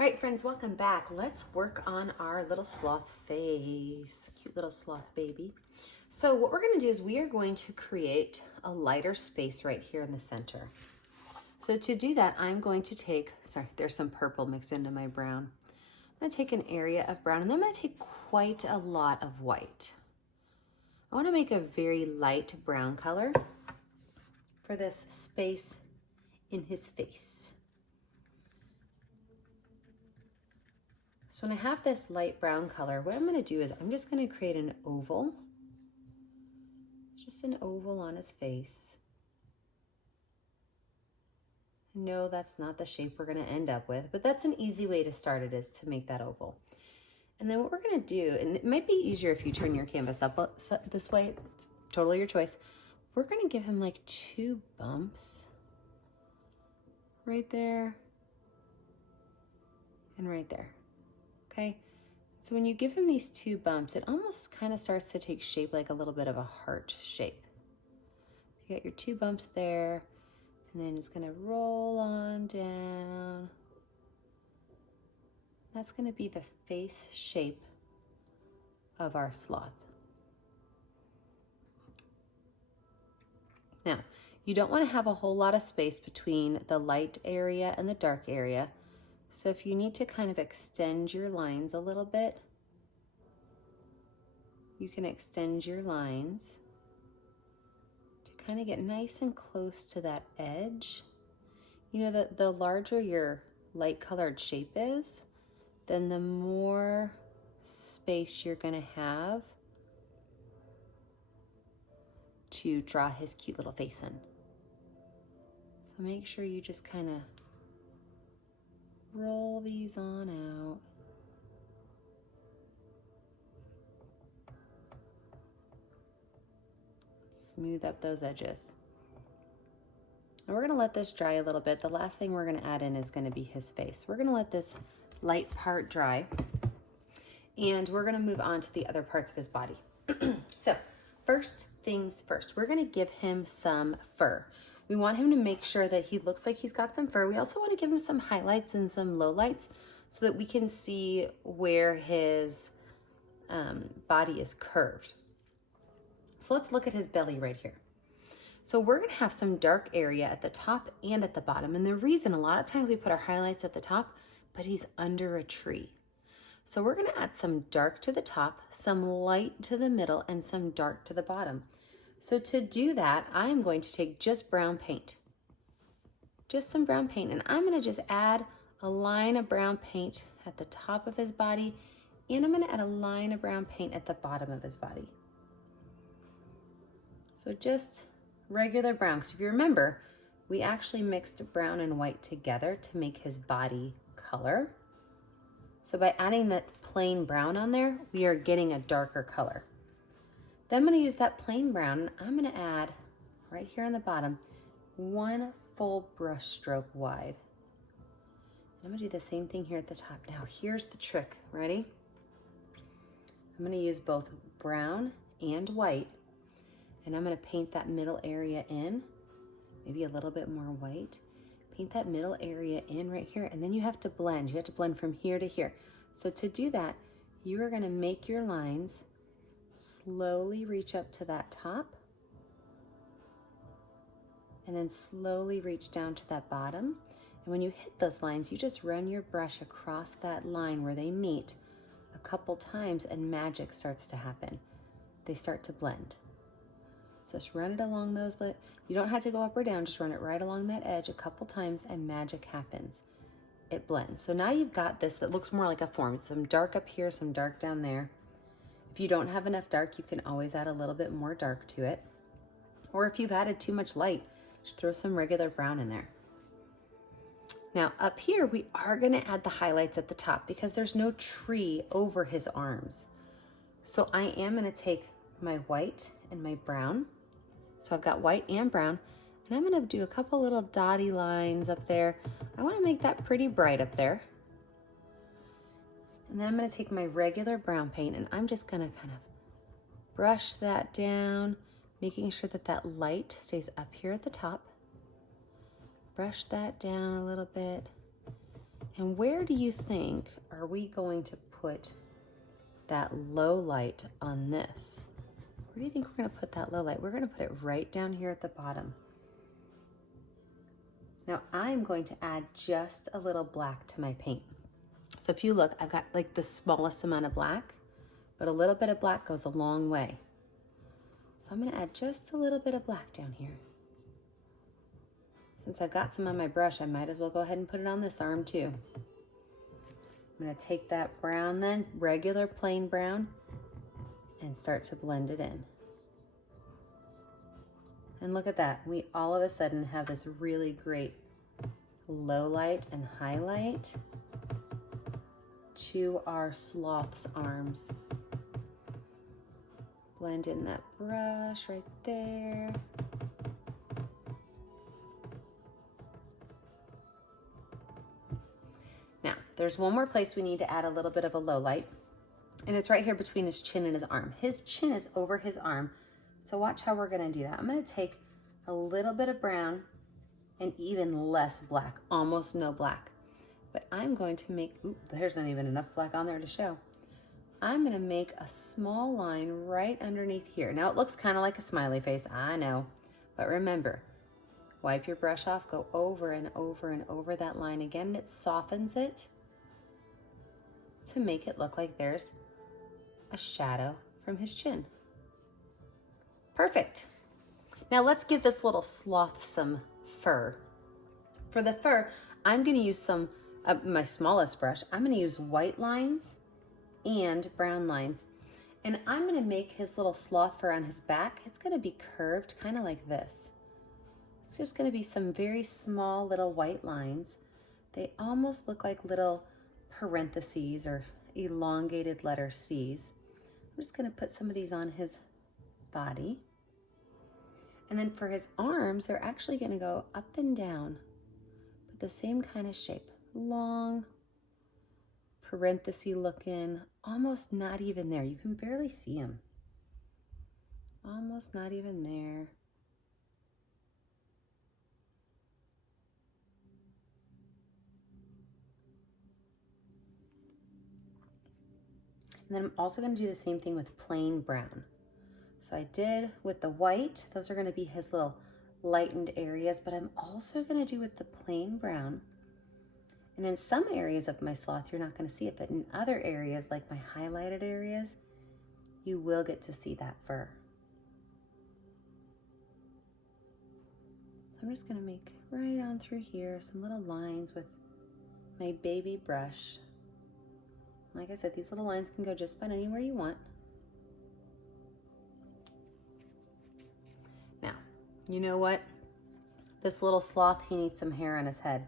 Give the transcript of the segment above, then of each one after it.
All right, friends, welcome back. Let's work on our little sloth face. Cute little sloth baby. So what we're going to do is we are going to create a lighter space right here in the center. So to do that, I'm going to take, sorry, there's some purple mixed into my brown. I'm going to take an area of brown, and then I'm going to take quite a lot of white. I want to make a very light brown color for this space in his face. So when I have this light brown color, what I'm going to do is I'm just going to create an oval. Just an oval on his face. No, that's not the shape we're going to end up with, but that's an easy way to start it, is to make that oval. And then what we're going to do, and it might be easier if you turn your canvas up this way, it's totally your choice. We're going to give him like 2 bumps right there and right there. Okay, so when you give him these 2 bumps, it almost kind of starts to take shape like a little bit of a heart shape. So you got your 2 bumps there, and then it's gonna roll on down. That's gonna be the face shape of our sloth. Now, you don't want to have a whole lot of space between the light area and the dark area. So if you need to kind of extend your lines a little bit, you can extend your lines to kind of get nice and close to that edge. You know that the larger your light colored shape is, then the more space you're going to have to draw his cute little face in. So make sure you just kind of roll these on out. Smooth up those edges. And we're going to let this dry a little bit. The last thing we're going to add in is going to be his face. We're going to let this light part dry, and we're going to move on to the other parts of his body. So first things first, we're going to give him some fur. We want him to make sure that he looks like he's got some fur. We also want to give him some highlights and some lowlights so that we can see where his body is curved. So let's look at his belly right here. So we're going to have some dark area at the top and at the bottom. And the reason, a lot of times we put our highlights at the top, but he's under a tree. So we're going to add some dark to the top, some light to the middle, and some dark to the bottom. So to do that, I'm going to take just brown paint. Just some brown paint, and I'm going to just add a line of brown paint at the top of his body, and I'm going to add a line of brown paint at the bottom of his body. So just regular brown, because if you remember, we actually mixed brown and white together to make his body color. So by adding that plain brown on there, we are getting a darker color. Then I'm going to use that plain brown, and I'm going to add right here on the bottom 1 full brush stroke wide. I'm going to do the same thing here at the top. Now here's the trick. Ready? I'm going to use both brown and white, and I'm going to paint that middle area in, maybe a little bit more white. Paint that middle area in right here, and then you have to blend. You have to blend from here to here. So to do that, you are going to make your lines, slowly reach up to that top, and then slowly reach down to that bottom. And when you hit those lines, you just run your brush across that line where they meet a couple times, and magic starts to happen. They start to blend. So just run it along those, you don't have to go up or down, just run it right along that edge a couple times, and magic happens. It blends. So now you've got this that looks more like a form. Some dark up here, some dark down there. If you don't have enough dark, you can always add a little bit more dark to it. Or if you've added too much light, just throw some regular brown in there. Now up here, we are going to add the highlights at the top because there's no tree over his arms. So I am going to take my white and my brown. So I've got white and brown, and I'm going to do a couple little dotty lines up there. I want to make that pretty bright up there. And then I'm going to take my regular brown paint, and I'm just going to kind of brush that down, making sure that that light stays up here at the top. Brush that down a little bit. And where do you think are we going to put that low light on this? Where do you think we're going to put that low light? We're going to put it right down here at the bottom. Now I'm going to add just a little black to my paint. So if you look, I've got like the smallest amount of black, but a little bit of black goes a long way. So I'm going to add just a little bit of black down here. Since I've got some on my brush, I might as well go ahead and put it on this arm too. I'm going to take that brown then, regular plain brown, and start to blend it in. And look at that. We all of a sudden have this really great low light and highlight to our sloth's arms. Blend in that brush right there. Now, there's one more place we need to add a little bit of a low light, and it's right here between his chin and his arm. His chin is over his arm, so watch how we're gonna do that. I'm gonna take a little bit of brown and even less black, almost no black. But I'm going to make, oop, there's not even enough black on there to show. I'm gonna make a small line right underneath here. Now it looks kind of like a smiley face, I know, but remember, wipe your brush off, go over and over and over that line again, and it softens it to make it look like there's a shadow from his chin. Perfect. Now let's give this little sloth some fur. For the fur, I'm gonna use some, my smallest brush, I'm gonna use white lines and brown lines. And I'm gonna make his little sloth fur on his back, it's gonna be curved kind of like this. It's just gonna be some very small little white lines. They almost look like little parentheses or elongated letter C's. I'm just gonna put some of these on his body. And then for his arms, they're actually gonna go up and down, but the same kind of shape. Long, parenthesis looking, almost not even there. You can barely see him. Almost not even there. And then I'm also gonna do the same thing with plain brown. So I did with the white, those are gonna be his little lightened areas, but I'm also gonna do with the plain brown. And in some areas of my sloth, you're not gonna see it, but in other areas, like my highlighted areas, you will get to see that fur. So I'm just gonna make right on through here some little lines with my baby brush. Like I said, these little lines can go just about anywhere you want. Now, you know what? This little sloth, he needs some hair on his head.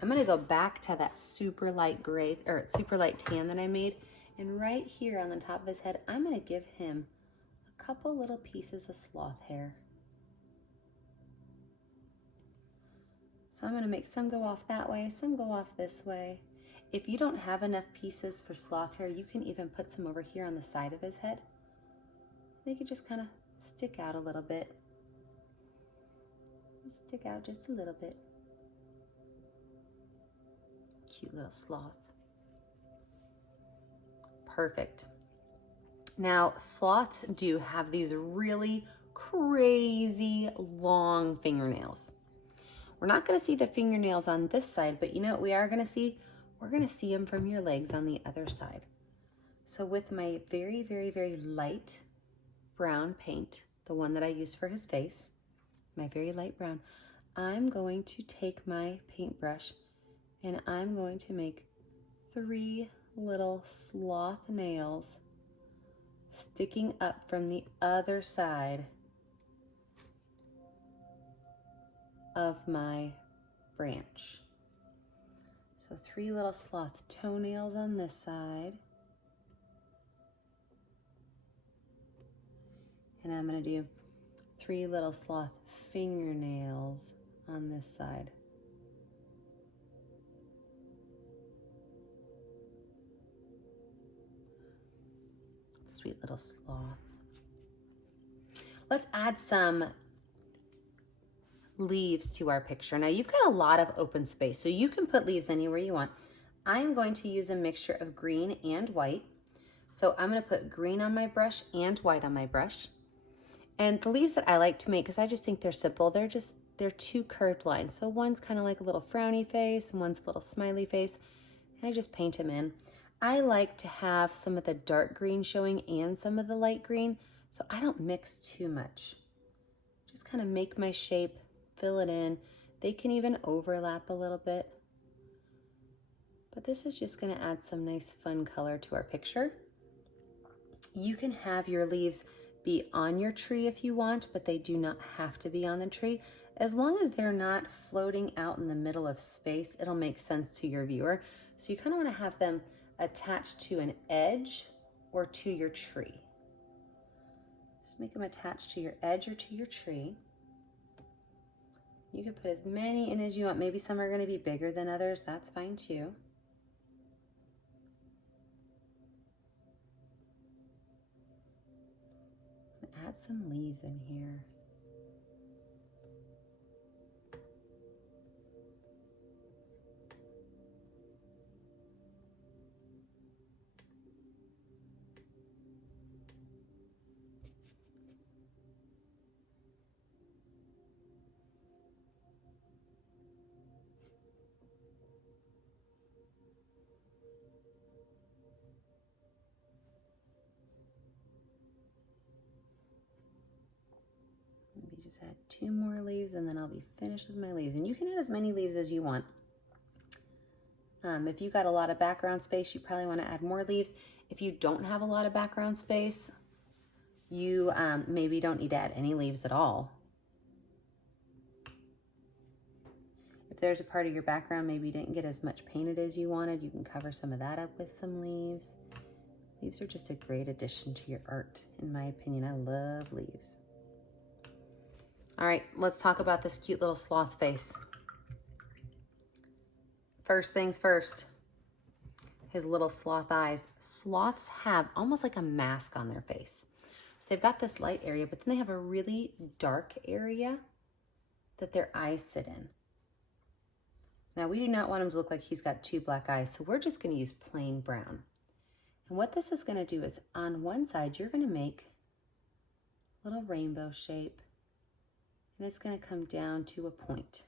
I'm gonna go back to that super light gray, or super light tan that I made, and right here on the top of his head, I'm gonna give him a couple little pieces of sloth hair. So I'm gonna make some go off that way, some go off this way. If you don't have enough pieces for sloth hair, you can even put some over here on the side of his head. They could just kind of stick out a little bit. Stick out just a little bit. Cute little sloth. Perfect. Now, sloths do have these really crazy long fingernails. We're not gonna see the fingernails on this side, but you know what we are gonna see? We're gonna see them from your legs on the other side. So with my very, very, very light brown paint, the one that I used for his face, my very light brown, I'm going to take my paintbrush and I'm going to make 3 little sloth nails sticking up from the other side of my branch. So 3 little sloth toenails on this side. And I'm gonna do 3 little sloth fingernails on this side. Sweet little sloth. Let's add some leaves to our picture. Now you've got a lot of open space, so you can put leaves anywhere you want. I am going to use a mixture of green and white. So I'm going to put green on my brush and white on my brush. And the leaves that I like to make, because I just think they're simple, they're two curved lines. So one's kind of like a little frowny face and one's a little smiley face. And I just paint them in. I like to have some of the dark green showing and some of the light green, so I don't mix too much. Just kind of make my shape, fill it in. They can even overlap a little bit. But this is just going to add some nice fun color to our picture. You can have your leaves be on your tree if you want, but they do not have to be on the tree. As long as they're not floating out in the middle of space, it'll make sense to your viewer. So you kind of want to have them attached to an edge or to your tree. Just make them attached to your edge or to your tree. You can put as many in as you want. Maybe some are going to be bigger than others. That's fine too. Add some leaves in here. Maybe just add 2 more leaves and then I'll be finished with my leaves. And you can add as many leaves as you want. If you've got a lot of background space, you probably want to add more leaves. If you don't have a lot of background space, you maybe don't need to add any leaves at all. If there's a part of your background maybe you didn't get as much painted as you wanted, you can cover some of that up with some leaves. Leaves are just a great addition to your art, in my opinion. I love leaves. All right, let's talk about this cute little sloth face. First things first, his little sloth eyes. Sloths have almost like a mask on their face. So they've got this light area, but then they have a really dark area that their eyes sit in. Now we do not want him to look like he's got 2 black eyes, so we're just gonna use plain brown. And what this is gonna do is on one side, you're gonna make a little rainbow shape, and it's gonna come down to a point.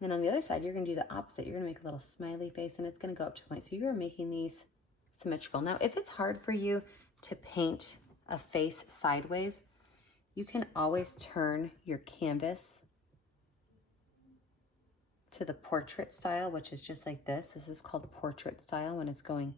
Then on the other side, you're gonna do the opposite. You're gonna make a little smiley face and it's gonna go up to a point. So you're making these symmetrical. Now, if it's hard for you to paint a face sideways, you can always turn your canvas to the portrait style, which is just like this. This is called portrait style when it's going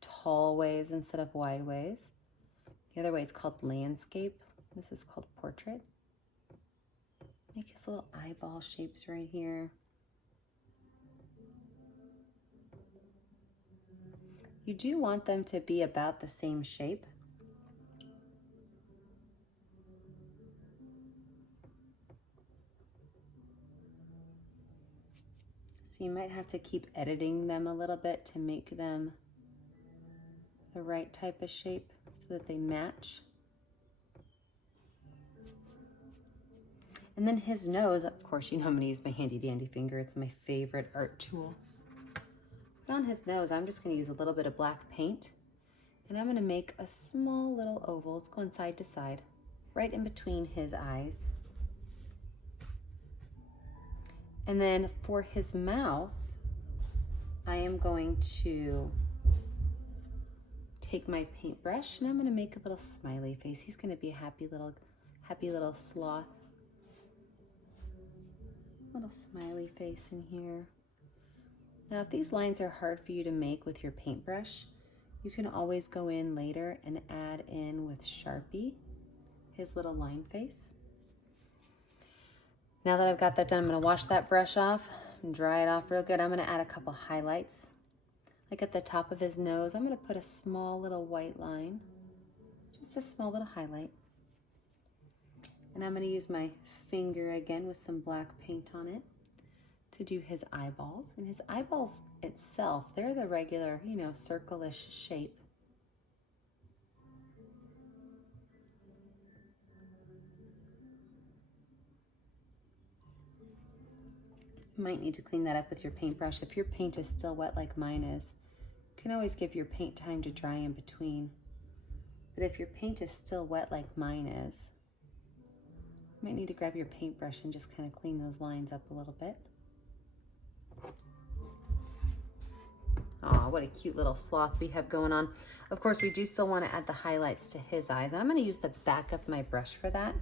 tall ways instead of wide ways. The other way it's called landscape. This is called portrait. Make his little eyeball shapes right here. You do want them to be about the same shape. So you might have to keep editing them a little bit to make them the right type of shape so that they match. And then his nose, of course, you know I'm gonna use my handy dandy finger. It's my favorite art tool. But on his nose, I'm just gonna use a little bit of black paint and I'm gonna make a small little oval. It's going side to side, right in between his eyes. And then for his mouth, I am going to take my paintbrush and I'm gonna make a little smiley face. He's gonna be a happy little sloth. Little smiley face in here. Now, if these lines are hard for you to make with your paintbrush, you can always go in later and add in with Sharpie his little line face. Now that I've got that done, I'm gonna wash that brush off and dry it off real good. I'm gonna add a couple highlights. Like at the top of his nose, I'm gonna put a small little white line, just a small little highlight. And I'm gonna use my finger again with some black paint on it to do his eyeballs. And his eyeballs itself, they're the regular, you know, circle-ish shape. You might need to clean that up with your paintbrush. If your paint is still wet like mine is, you can always give your paint time to dry in between. But if your paint is still wet like mine is, you might need to grab your paintbrush and just kind of clean those lines up a little bit. Oh, what a cute little sloth we have going on. Of course, we do still want to add the highlights to his eyes. And I'm going to use the back of my brush for that.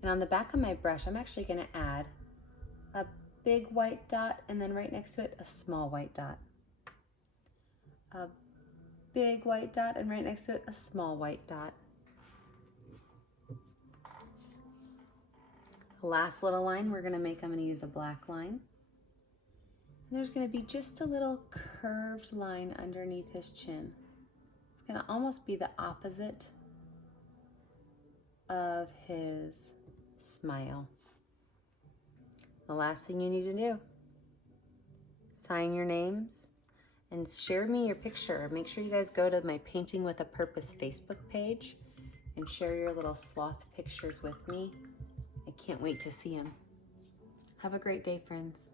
And on the back of my brush, I'm actually going to add a big white dot, and then right next to it, a small white dot. A big white dot, and right next to it, a small white dot. The last little line we're going to make, I'm going to use a black line. And there's going to be just a little curved line underneath his chin. It's going to almost be the opposite of his smile. The last thing you need to do, sign your names and share me your picture. Make sure you guys go to my Painting with a Purpose Facebook page and share your little sloth pictures with me. I can't wait to see them. Have a great day, friends.